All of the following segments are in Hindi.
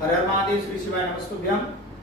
हर हर महादेव, श्री शिवाय नमस्तुभ्यम।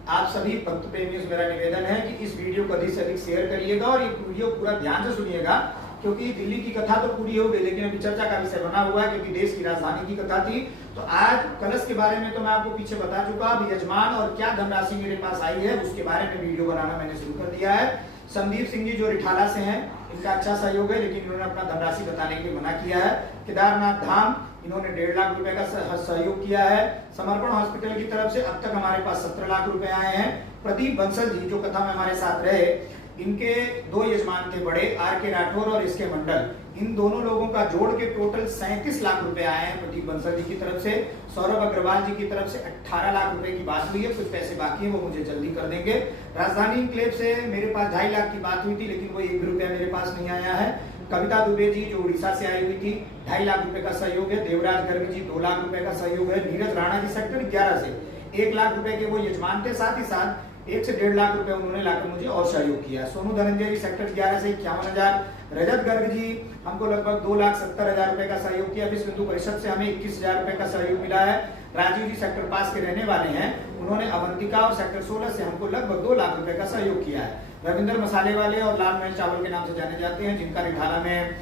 आप सभी भक्त प्रेमियों से मेरा निवेदन है कि इस वीडियो को अधिक से अधिक शेयर करिएगा और ये वीडियो पूरा ध्यान से सुनिएगा, क्योंकि दिल्ली की कथा तो पूरी हो गई, लेकिन अभी चर्चा का विषय बना हुआ है, क्योंकि देश की राजधानी की कथा थी। तो आज कलश के बारे में तो मैं आपको पीछे बता चुका, अब यजमान और क्या धनराशि मेरे पास आई है उसके बारे में वीडियो बनाना मैंने शुरू कर दिया है। संदीप सिंह जी जो रिठाला से हैं, इनका अच्छा सहयोग है, लेकिन इन्होंने अपना धनराशि बताने के लिए मना किया है। केदारनाथ धाम इन्होंने 1.5 लाख रुपए का सहयोग किया है। समर्पण हॉस्पिटल की तरफ से अब तक हमारे पास 17 लाख रुपए आए हैं। प्रदीप बंसल जी जो कथा में हमारे साथ रहे, इनके 2 यजमान थे बड़े, आर के राठौर और इसके मंडल, इन दोनों लोगों का जोड़ के टोटल 37 लाख रुपए आए हैं प्रदीप बंसल जी की तरफ से। सौरभ अग्रवाल जी की तरफ से 18 लाख रुपए की बात हुई है, कुछ पैसे बाकी है वो मुझे जल्दी कर देंगे। राजधानी इंक्लेव से मेरे पास 2.5 लाख की बात हुई थी, लेकिन वो 1 भी रुपया मेरे पास नहीं आया है। कविता दुबे जी जो उड़ीसा से आई हुई थी, 2.5 लाख रुपए का सहयोग है। देवराज गर्ग जी 2 लाख रुपए का सहयोग है। नीरज राणा जी सेक्टर 11 से 1 लाख रुपए के वो यजमान थे, साथ ही साथ 1 से 1.5 लाख रुपए उन्होंने लाकर मुझे और सहयोग किया। सोनू धनंजय जी सेक्टर 11 से 51,000। रजत गर्ग जी हमको लगभग 2,70,000 रुपए का सहयोग किया। विश्व हिंदू परिषद से हमें 21,000 रुपए का सहयोग मिला है। राजीव जी सेक्टर 5 के रहने वाले हैं, उन्होंने अवंतिका और सेक्टर 16 से हमको लगभग 2 लाख रुपए का सहयोग किया है। रविंद्र मसाले वाले और लाल महल चावल के नाम से जाने जाते हैं, जिनका रिठाला में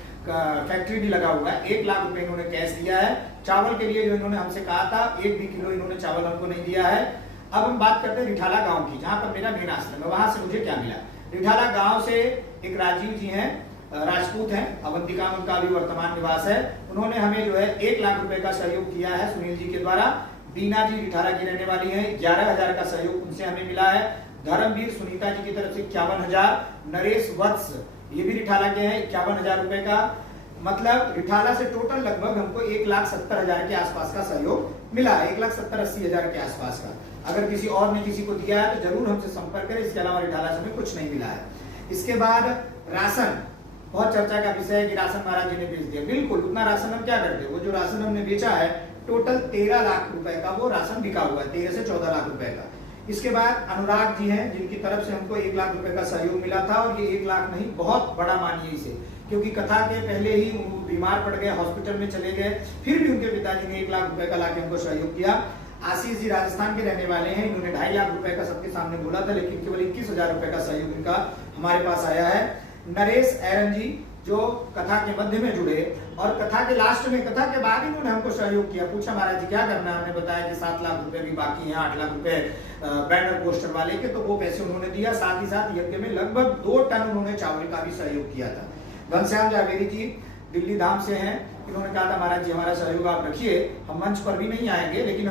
फैक्ट्री भी लगा हुआ है, 1 लाख रुपए इन्होंने कैश दिया है। चावल के लिए जो इन्होंने हमसे कहा था, 1 भी किलो इन्होंने चावल हमको नहीं दिया है। अब हम बात करते हैं रिठाला गांव की, जहां पर मेरा मेन आश्रम है, वहां से मुझे क्या मिला। रिठाला गांव से एक राजीव जी हैं, राजपूत हैं, अवंतिका में उनका अभी वर्तमान निवास है। उन्होंने हमें जो है 1 लाख रुपए का सहयोग किया है सुनील जी के द्वारा। बीना जी रिठाला की रहने वाली है, 11,000 का सहयोग उनसे हमें मिला है। धर्मवीर सुनीता जी की तरफ से 51,000। नरेश वत्स ये भी रिठाला के हैं, 51,000 रुपए का। मतलब रिठाला से टोटल लगभग हमको 1,70,000 के आसपास का सहयोग मिला है, 1,70,80,000 के आसपास का। अगर किसी और ने किसी को दिया है तो जरूर हमसे संपर्क करें, इसके अलावा रिठाला से हमें कुछ नहीं मिला है। इसके बाद राशन, बहुत चर्चा का विषय है कि राशन महाराज जी ने बेच दिया। बिल्कुल, उतना राशन हम क्या करते, वो जो राशन हमने बेचा है टोटल 13 लाख रुपए का वो राशन बिका हुआ है, 13 से 14 लाख रुपए का। इसके बाद अनुराग जी हैं, जिनकी तरफ से हमको 1 लाख रुपए का सहयोग मिला था, और ये 1 लाख नहीं, बहुत बड़ा मानिए इसे, क्योंकि कथा के पहले ही बीमार पड़ गए, हॉस्पिटल में चले गए, फिर भी उनके पिताजी ने 1 लाख रुपए का लाके हमको सहयोग किया। आशीष जी राजस्थान के रहने वाले हैं, इन्होंने 2.5 लाख रुपए का सबके सामने बोला था, लेकिन केवल 21,000 रुपए का सहयोग इनका हमारे पास आया है। नरेश एरन जी जो कथा के मध्य में जुड़े और कथा के लास्ट में, कथा के बाद इन्होंने हमको सहयोग किया। पूछा महाराज जी क्या करना है, हमने बताया कि 7 लाख रुपए भी बाकी हैं, 8 लाख रुपए बैनर पोस्टर वाले के, तो वो पैसे उन्होंने दिया। साथ ही साथ यज्ञ में लगभग 2 टन उन्होंने चावल का भी सहयोग किया था। घनश्याम जावेरी जी दिल्ली धाम से हैं, इन्होंने कहा था महाराज जी हमारा सहयोग आप रखिए, हम मंच पर भी नहीं आएंगे, लेकिन